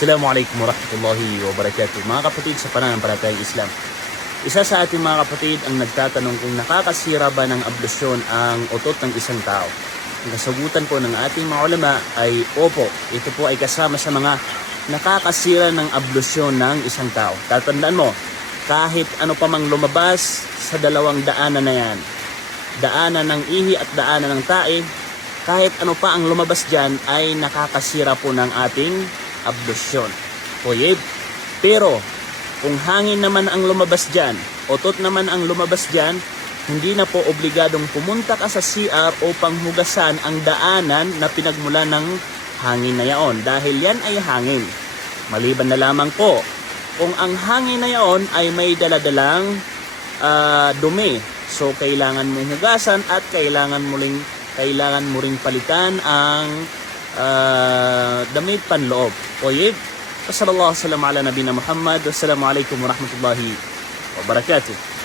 Assalamualaikum warahmatullahi wabarakatuh. Mga kapatid sa pananampalatayang Islam, isa sa ating mga kapatid ang nagtatanong kung nakakasira ba ng ablusyon ang utot ng isang tao. Ang kasagutan po ng ating mga ulama ay opo. Ito po ay kasama sa mga nakakasira ng ablusyon ng isang tao. Tatandaan mo, kahit ano pa mang lumabas sa dalawang daanan na yan, daanan ng ihi at daanan ng tae, kahit ano pa ang lumabas dyan ay nakakasira po ng ating ablusyon. Oyeb. Pero kung hangin naman ang lumabas dyan, utot naman ang lumabas dyan, hindi na po obligadong pumunta ka sa CR upang hugasan ang daanan na pinagmula ng hangin na yaon. Dahil yan ay hangin. Maliban na lamang po, kung ang hangin na yaon ay may daladalang dumi. So kailangan mong hugasan at kailangan mo ring palitan ang damit panloob. Oyeb. Sallallahu alaihi wasallam ala nabina Muhammad. Wassalamualaikum warahmatullahi wabarakatuh.